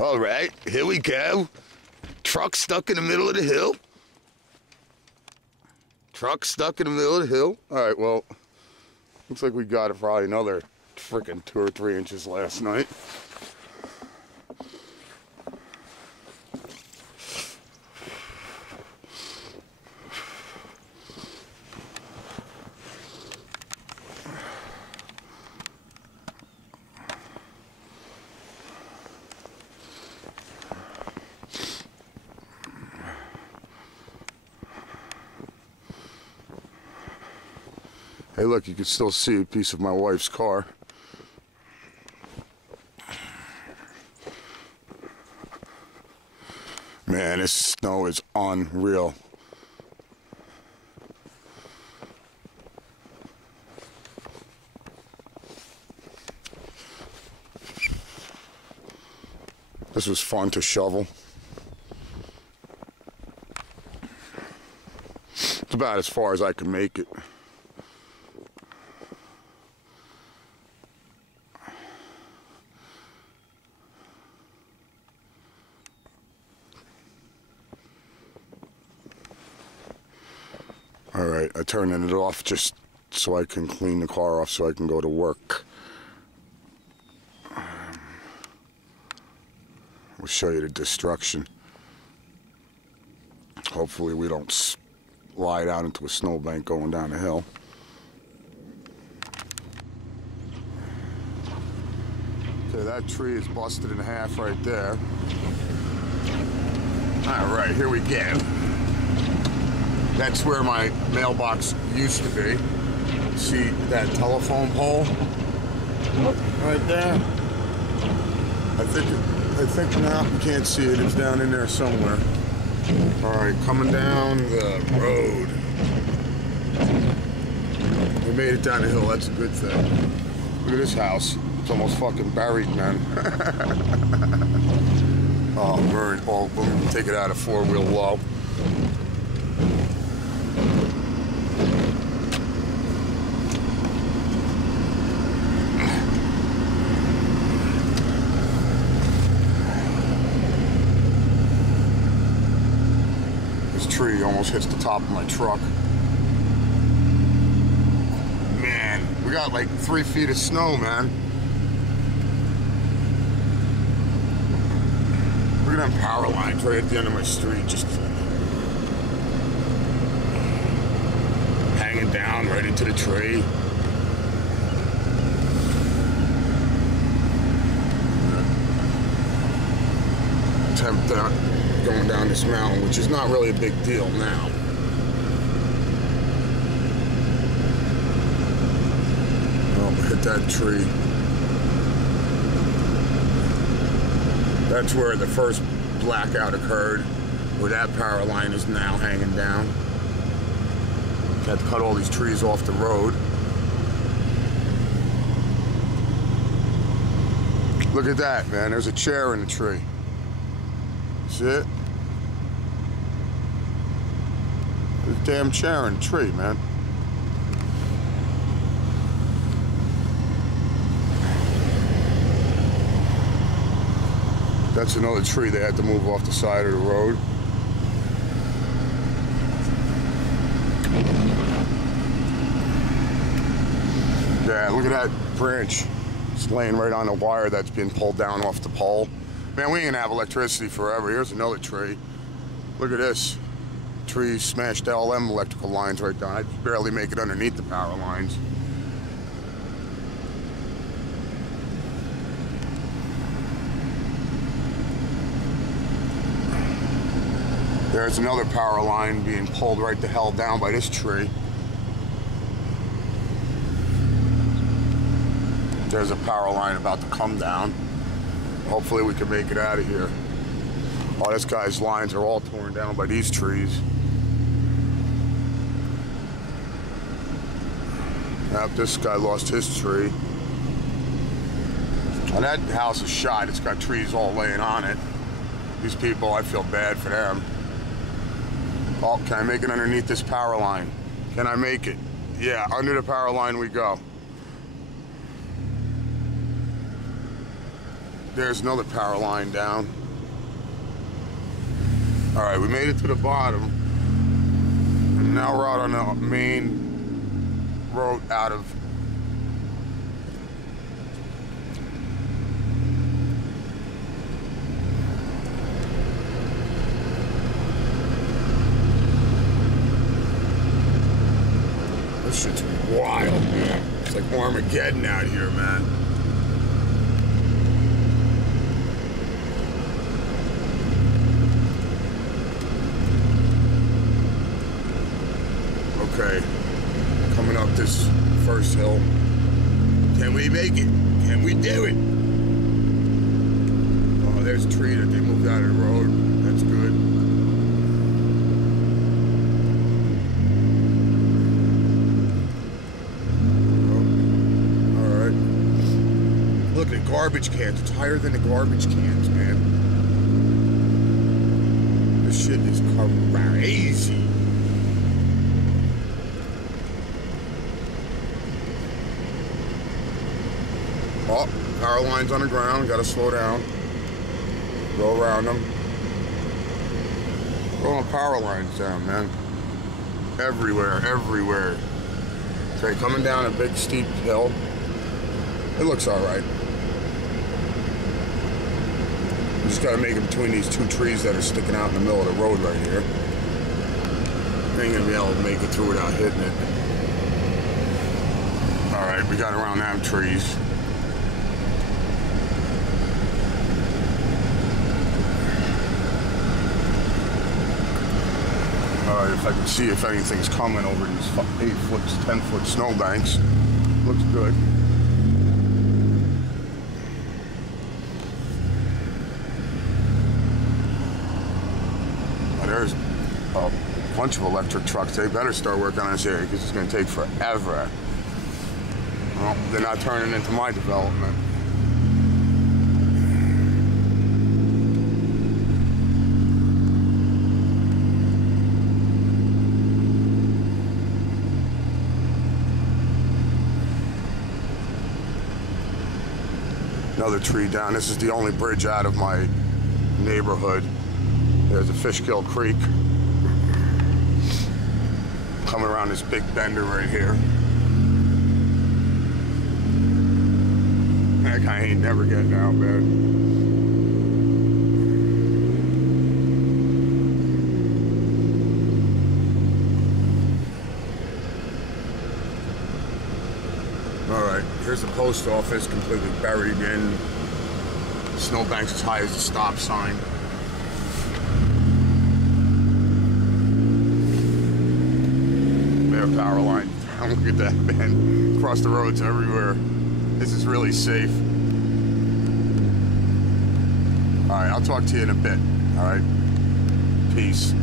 All right, here we go. Truck stuck in the middle of the hill. Truck stuck in the middle of the hill. All right, well, looks like we got it probably another freaking 2 or 3 inches last night. Hey, look, you can still see a piece of my wife's car. Man, this snow is unreal. This was fun to shovel. It's about as far as I can make it. All right, I'm turning it off just so I can clean the car off so I can go to work. We'll show you the destruction. Hopefully we don't slide out into a snowbank going down the hill. Okay, that tree is busted in half right there. All right, here we go. That's where my mailbox used to be. See that telephone pole right there? I think now you can't see it. It's down in there somewhere. All right, coming down the road. We made it down the hill. That's a good thing. Look at this house. It's almost fucking buried, man. Oh, very old. We'll take it out of 4-wheel low. Tree almost hits the top of my truck. Man, we got like 3 feet of snow, man. Look at them power lines right at the end of my street, just hanging down right into the tree. Going down this mountain, which is not really a big deal now. Oh, hit that tree. That's where the first blackout occurred, where that power line is now hanging down. Had to cut all these trees off the road. Look at that, man. There's a chair in the tree. See it? There's a damn chair in the tree, man. That's another tree they had to move off the side of the road. Yeah, look at that branch. It's laying right on the wire that's being pulled down off the pole. Man, we ain't gonna have electricity forever. Here's another tree. Look at this. Tree smashed all them electrical lines right down. I just barely make it underneath the power lines. There's another power line being pulled right the hell down by this tree. There's a power line about to come down. Hopefully we can make it out of here. Oh, this guy's lines are all torn down by these trees. Yep, this guy lost his tree. And that house is shot. It's got trees all laying on it. These people, I feel bad for them. Oh, can I make it underneath this power line? Can I make it? Yeah, under the power line we go. There's another power line down. All right, we made it to the bottom. And now we're out on the main road out of this shit's wild, man. It's like Armageddon out here, man. Okay, coming up this first hill. Can we make it? Can we do it? Oh, there's a tree that they moved out of the road. That's good. Oh, all right. Look at the garbage cans. It's higher than the garbage cans, man. This shit is crazy. Oh, power lines on the ground, gotta slow down. Go around them. Rolling power lines down, man. Everywhere, everywhere. Okay, coming down a big steep hill. It looks alright. You just gotta make it between these two trees that are sticking out in the middle of the road right here. Ain't gonna be able to make it through without hitting it. Alright, we got around them trees. If I can see if anything's coming over these 8-foot, 10-foot snowbanks. Looks good. Oh, there's a bunch of electric trucks. They better start working on this area because it's going to take forever. Well, they're not turning into my development. Another tree down. This is the only bridge out of my neighborhood. There's a Fishkill Creek. Coming around this big bender right here. That guy ain't never getting out, man. Alright, here's the post office, completely buried in snowbanks as high as the stop sign. There, power line. Look at that, man. Across the roads everywhere. This is really safe. Alright, I'll talk to you in a bit. Alright? Peace.